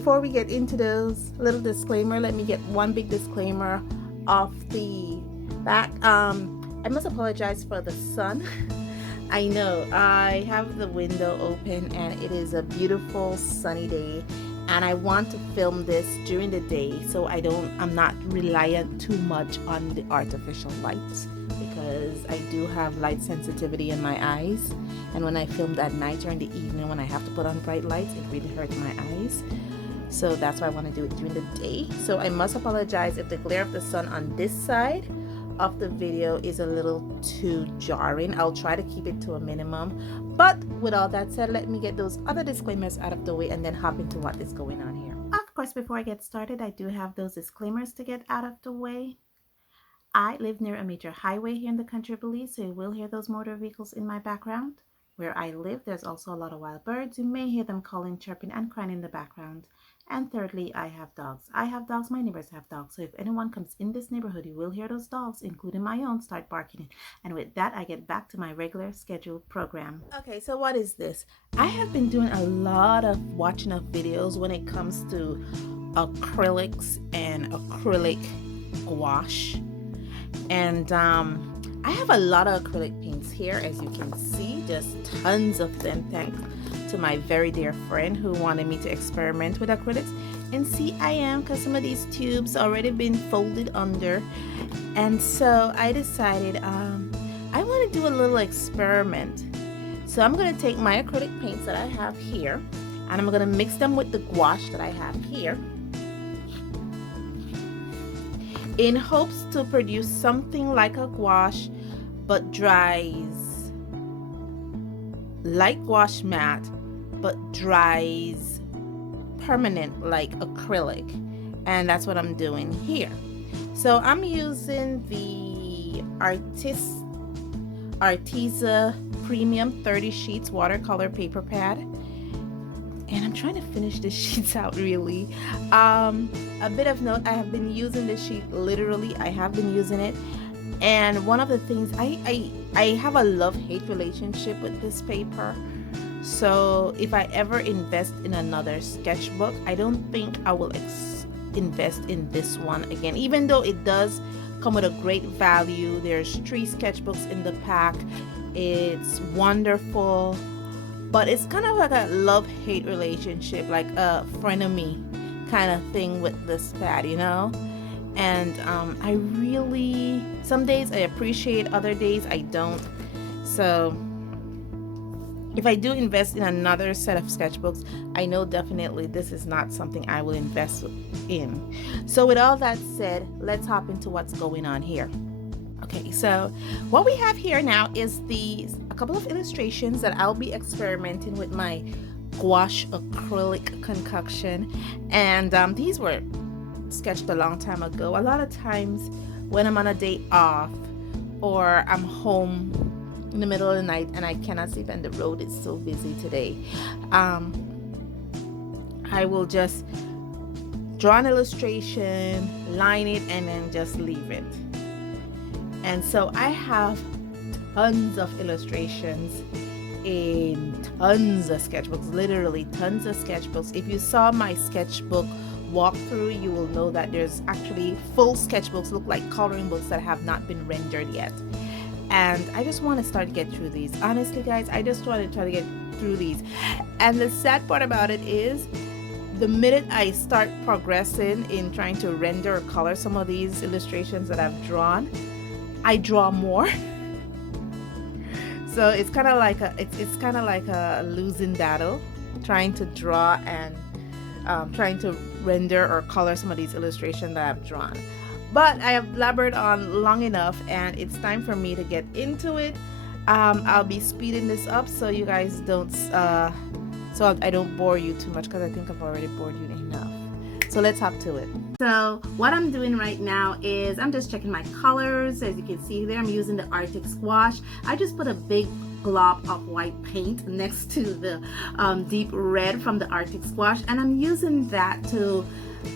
before we get into those, little disclaimer, let me get one big disclaimer off the back. I must apologize for the sun. I know I have the window open and it is a beautiful sunny day, and I want to film this during the day so I'm not reliant too much on the artificial lights, because I do have light sensitivity in my eyes, and when I filmed at night or in the evening when I have to put on bright lights, it really hurts my eyes. So that's why I want to do it during the day. So I must apologize if the glare of the sun on this side of the video is a little too jarring. I'll try to keep it to a minimum. But with all that said, let me get those other disclaimers out of the way and then hop into what is going on here. Of course, before I get started, I do have those disclaimers to get out of the way. I live near a major highway here in the country of Belize, so you will hear those motor vehicles in my background. Where I live, there's also a lot of wild birds. You may hear them calling, chirping, and crying in the background. And thirdly, I have dogs. I have dogs, my neighbors have dogs. So if anyone comes in this neighborhood, you will hear those dogs, including my own, start barking. And with that, I get back to my regular scheduled program. Okay, so what is this? I have been doing a lot of watching of videos when it comes to acrylics and acrylic gouache. And I have a lot of acrylic paints here, as you can see, just tons of them, thanks to my very dear friend who wanted me to experiment with acrylics. And see, I am, because some of these tubes already been folded under, and so I decided I want to do a little experiment. So I'm going to take my acrylic paints that I have here, and I'm going to mix them with the gouache that I have here, in hopes to produce something like a gouache but dries like gouache matte but dries permanent like acrylic. And that's what I'm doing here. So I'm using the Arrtx Premium 30 Sheets watercolor paper pad, and I'm trying to finish the sheets out really. A bit of note, I have been using this sheet literally. I have been using it, and one of the things, I have a love-hate relationship with this paper. So if I ever invest in another sketchbook, I don't think I will invest in this one again, even though it does come with a great value. There's 3 sketchbooks in the pack. It's wonderful, but it's kind of like a love-hate relationship, like a frenemy kind of thing with this pad, you know. And I really, some days I appreciate, other days I don't. So if I do invest in another set of sketchbooks, I know definitely this is not something I will invest in. So with all that said, let's hop into what's going on here. Okay, so what we have here now is a couple of illustrations that I'll be experimenting with my gouache acrylic concoction. And these were sketched a long time ago. A lot of times when I'm on a day off or I'm home in the middle of the night and I cannot sleep and the road is so busy today, I will just draw an illustration, line it, and then just leave it. And so I have tons of illustrations in tons of sketchbooks, literally tons of sketchbooks. If you saw my sketchbook walkthrough, you will know that there's actually full sketchbooks, look like coloring books, that have not been rendered yet. And I just want to start to get through these. Honestly, guys, I just want to try to get through these. And the sad part about it is, the minute I start progressing in trying to render or color some of these illustrations that I've drawn, I draw more. So it's kind of like a losing battle, trying to draw and trying to render or color some of these illustrations that I've drawn. But I have blabbered on long enough, and it's time for me to get into it. I'll be speeding this up so you guys don't so I don't bore you too much, because I think I've already bored you enough. So let's hop to it. So what I'm doing right now is I'm just checking my colors. As you can see there, I'm using the Arrtx Gouache. I just put a big glob of white paint next to the deep red from the Arrtx Gouache, and I'm using that to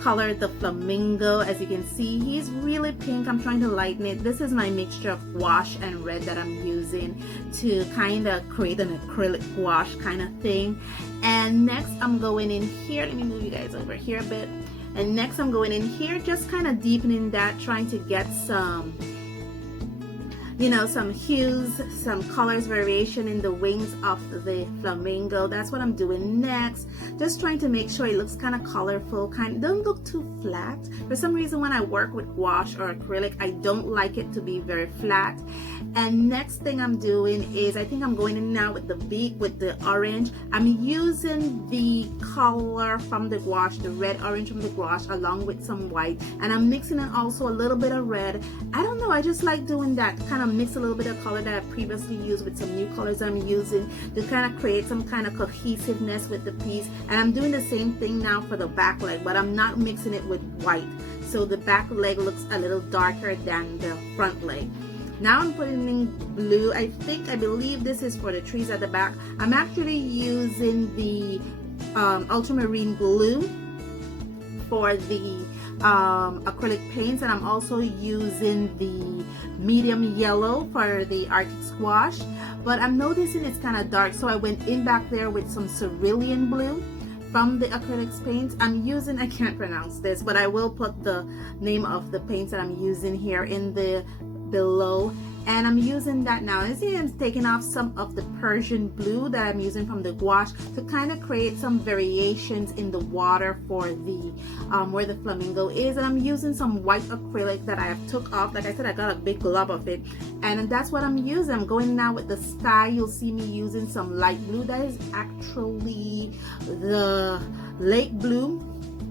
color the flamingo. As you can see, he's really pink. I'm trying to lighten it. This is my mixture of gouache and red that I'm using to kind of create an acrylic gouache kind of thing. And next I'm going in here, let me move you guys over here a bit, and next I'm going in here just kind of deepening that, trying to get some, you know, some hues, some colors variation in the wings of the flamingo. That's what I'm doing next. Just trying to make sure it looks kind of colorful, don't look too flat. For some reason when I work with gouache or acrylic, I don't like it to be very flat. And next thing I'm doing is, I think I'm going in now with the beak, with the orange. I'm using the color from the gouache, the red orange from the gouache, along with some white, and I'm mixing in also a little bit of red. I don't know, I just like doing that, kind of mix a little bit of color that I previously used with some new colors I'm using to kind of create some kind of cohesiveness with the piece. And I'm doing the same thing now for the back leg, but I'm not mixing it with white, so the back leg looks a little darker than the front leg. Now I'm putting in blue. I believe this is for the trees at the back. I'm actually using the ultramarine blue for the acrylic paints, and I'm also using the medium yellow for the Arrtx Gouache. But I'm noticing it's kind of dark, so I went in back there with some cerulean blue from the acrylics paints. I'm using, I can't pronounce this, but I will put the name of the paints that I'm using here in the below, and I'm using that now. As you see, I'm taking off some of the Persian blue that I'm using from the gouache to kind of create some variations in the water for the where the flamingo is. And I'm using some white acrylic that I have took off. Like I said, I got a big glob of it, and that's what I'm using. I'm going now with the sky. You'll see me using some light blue. That is actually the lake blue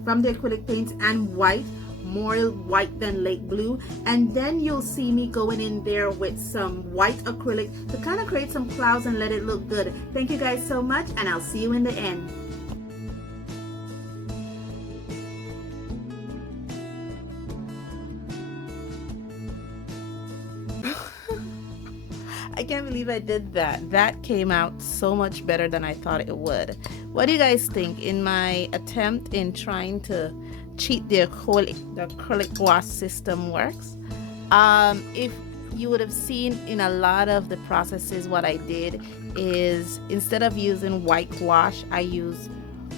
from the acrylic paints, and white, more white than lake blue. And then you'll see me going in there with some white acrylic to kind of create some clouds and let it look good. Thank you guys so much, and I'll see you in the end. I can't believe I did that. That came out so much better than I thought it would. What do you guys think in my attempt in trying to cheat the acrylic gouache system works? If you would have seen in a lot of the processes, what I did is, instead of using white gouache, I use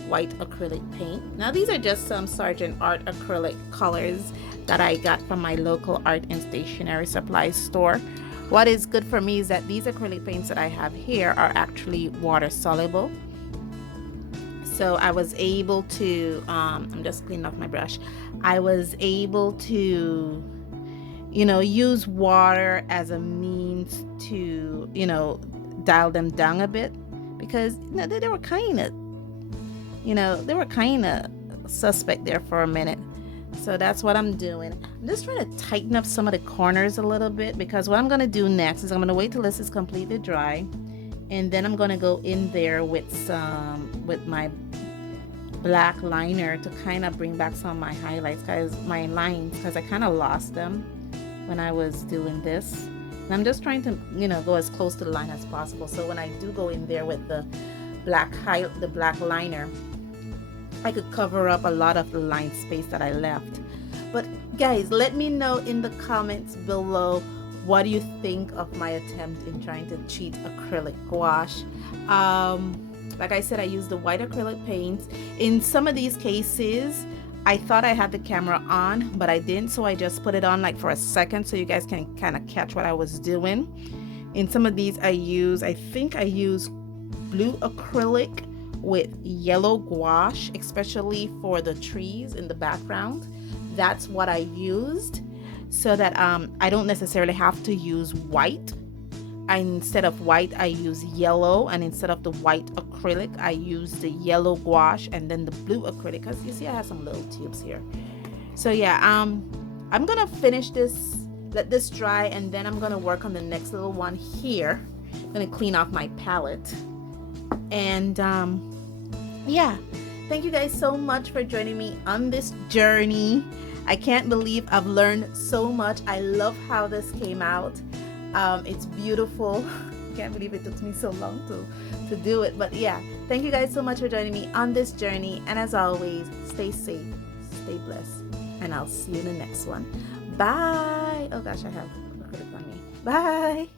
white acrylic paint. Now these are just some Sargent Art Acrylic colors that I got from my local art and stationery supply store. What is good for me is that these acrylic paints that I have here are actually water soluble. So I was able to, I'm just cleaning off my brush. I was able to, you know, use water as a means to, you know, dial them down a bit, because you know, they were kind of, you know, they were kind of suspect there for a minute. So that's what I'm doing. I'm just trying to tighten up some of the corners a little bit, because what I'm going to do next is I'm going to wait till this is completely dry, and then I'm going to go in there with my black liner to kind of bring back some of my highlights, my lines, because I kind of lost them when I was doing this. And I'm just trying to, you know, go as close to the line as possible, so when I do go in there with the black liner, I could cover up a lot of the line space that I left. But guys, let me know in the comments below, what do you think of my attempt in trying to cheat acrylic gouache? Like I said, I used the white acrylic paints. In some of these cases, I thought I had the camera on, but I didn't, so I just put it on like for a second so you guys can kind of catch what I was doing. In some of these I think I use blue acrylic with yellow gouache, especially for the trees in the background. That's what I used, so that I don't necessarily have to use white. Instead of white, I use yellow, and instead of the white acrylic, I use the yellow gouache and then the blue acrylic, because you see I have some little tubes here. So yeah, I'm gonna finish this, let this dry, and then I'm gonna work on the next little one here. I'm gonna clean off my palette. And yeah, thank you guys so much for joining me on this journey. I can't believe I've learned so much. I love how this came out. It's beautiful. can't believe it took me so long to do it. But yeah, thank you guys so much for joining me on this journey. And as always, stay safe, stay blessed, and I'll see you in the next one. Bye. Oh gosh, I have acrylic on me. Bye.